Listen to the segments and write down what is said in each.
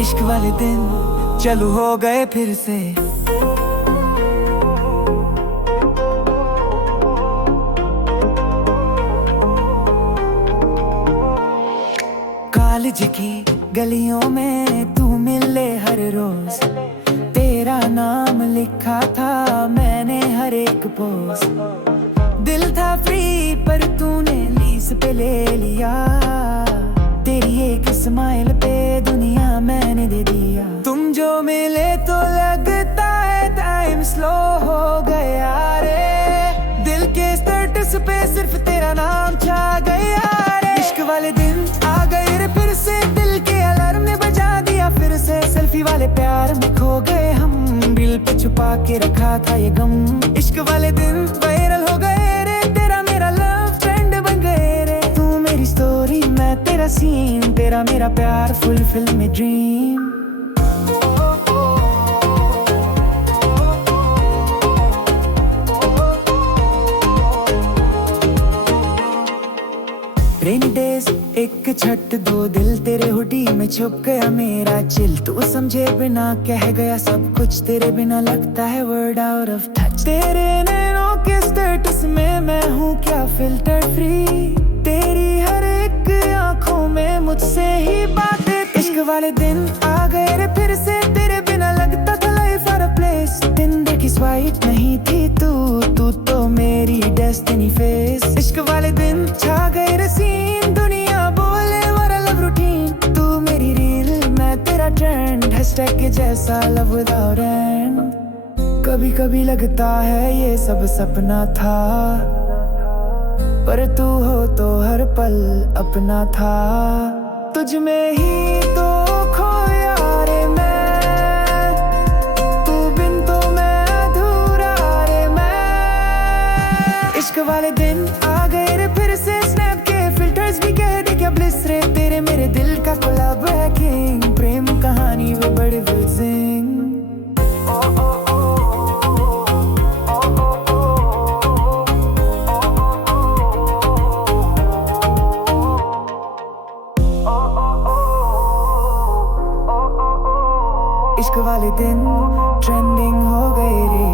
इश्क वाले दिन चालू हो गए फिर से। कॉलेज की गलियों में तू मिले हर रोज, तेरा नाम लिखा था मैंने हर एक पोस्ट। दिल था फ्री पर तूने लीज पे ले लिया, तेरी एक स्माइल पे दुनिया मैंने दे दिया। तुम जो मिले तो लगता है टाइम स्लो हो गया रे, दिल के स्टेटस पे सिर्फ तेरा नाम छा गया रे। इश्क वाले दिन आ गए रे फिर से, दिल के अलार्म ने बजा दिया फिर से। सेल्फी वाले प्यार में खो गए हम, दिल पे छुपा के रखा था ये गम। इश्क वाले दिन वायरल हो गए रे, तेरा मेरा लव ट्रेंड बन गए रे। तू मेरी स्टोरी मैं तेरा सीन, तेरा मेरा प्यार फुल फिल्म में ड्रीम। रेनी डेज एक छट दो दिल तेरे हुडी में छुप गया मेरा चिल। तू समझे बिना कह गया सब कुछ, तेरे बिना लगता है वर्ड आउट ऑफ टच। तेरे नैनों के स्टेटस में मैं हूँ क्या फिल्टर फ्री, तेरी हर एक आंखों में मुझसे ही बातें। इश्क वाले दिन आ गए रे फिर से, तेरे बिना लगता था लाइफ और अ प्लेस। टिंडर की स्वाइप नहीं थी तू, तू तो मेरी डेस्टिनी फेस। इश्क वाले दिन छा गए रे सीन, दुनिया बोले और लव रूटीन। तू मेरी रील मैं तेरा ट्रेंड, हैशटैग के जैसा लव विदाउट एंड। कभी कभी लगता है ये सब सपना था, पर तू हो तो हर पल अपना था। तुझ में ही तो खोया रे मैं, तू बिन तो मैं अधूरा रे मैं। इश्क वाले दिन आ गए रे फिर से, स्नैप के फिल्टर्स भी कह दे क्या ब्लिस रे। तेरे मेरे दिल का कोलैब है किंग, प्रेम कहानी वो बड़े विजिंग। इश्क वाले दिन ट्रेंडिंग हो गए रे।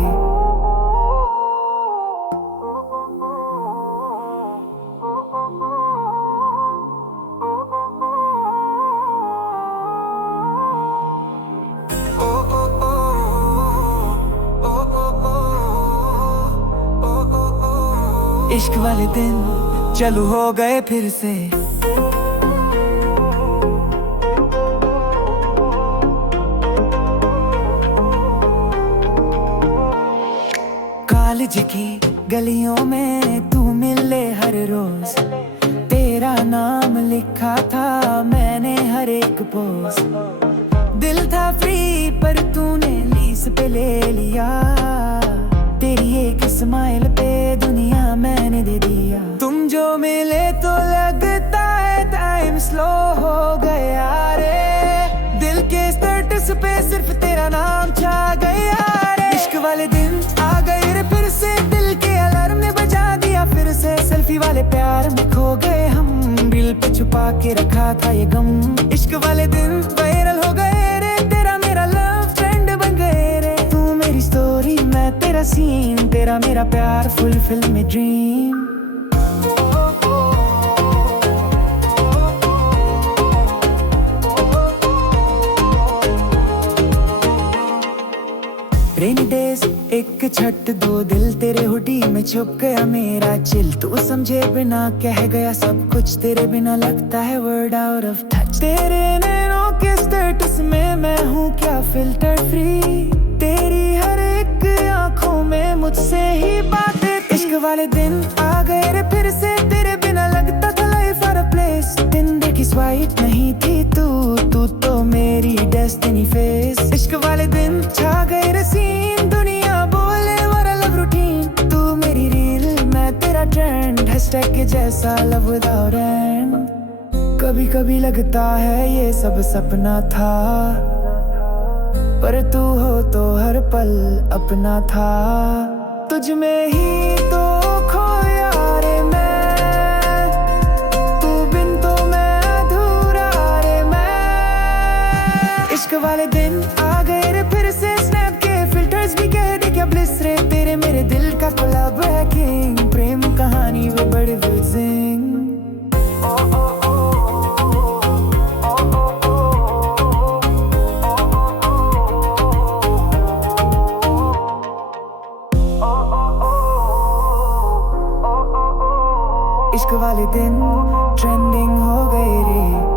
इश्क वाले दिन चालू हो गए फिर से। कॉलेज की गलियों में तू मिले हर रोज, तेरा नाम लिखा था मैंने हर एक पोस्ट। दिल था फ्री पर तूने लीज पे ले लिया, तेरी एक स्माइल पे दुनिया मैंने दे दिया। तुम जो मिले तो लगता है टाइम स्लो हो गया रे, दिल के स्टेटस पे सिर्फ तेरा नाम छा गया रे। इश्क वाले दिन आ गए रे फिर से, दिल के अलार्म ने बजा दिया फिर से। सेल्फी वाले प्यार में खो गए हम, दिल पे छुपा के रखा था ये गम। इश्क वाले दिन वायरल हो गए रे, तेरा मेरा लव ट्रेंड बन गए रे। तू मेरी स्टोरी मैं तेरा सीन, तेरा मेरा प्यार फुल फिल्म में ड्रीम। रेनी डेज एक छट दो दिल तेरे हुडी में छुप गया मेरा चिल। तू समझे बिना कह गया सब कुछ, तेरे बिना लगता है वर्ड आउट ऑफ टच। तेरे नैनों के स्टेटस में मैं हूँ क्या फिल्टर फ्री, तेरी हर एक आंखों में मुझसे ही बातें। इश्क वाले दिन आ गए रे फिर से, तेरे बिना लगता था लाइफ और अ प्लेस। टिंडर की स्वाइप नहीं थी तू, तू तो मेरी डेस्टिनी फेस। इश्क वाले दिन छा गए रे सीन, दुनिया बोले और लव रूटीन। तू मेरी रील मैं तेरा ट्रेंड, हैशटैग के जैसा लव विदाउट एंड। कभी कभी लगता है ये सब सपना था, पर तू हो तो हर पल अपना था। तुझ में ही तो खोया रे मैं, तू बिन तो मैं अधूरा रे मैं। इश्क वाले दिन आ गए रे फिर से, स्नैप के फिल्टर्स भी कह दे क्या ब्लिस रे। तेरे मेरे दिल का कोलैब है किंग, प्रेम कहानी वो बड़ी विजिंग। इश्क वाले दिन ट्रेंडिंग हो गए रे।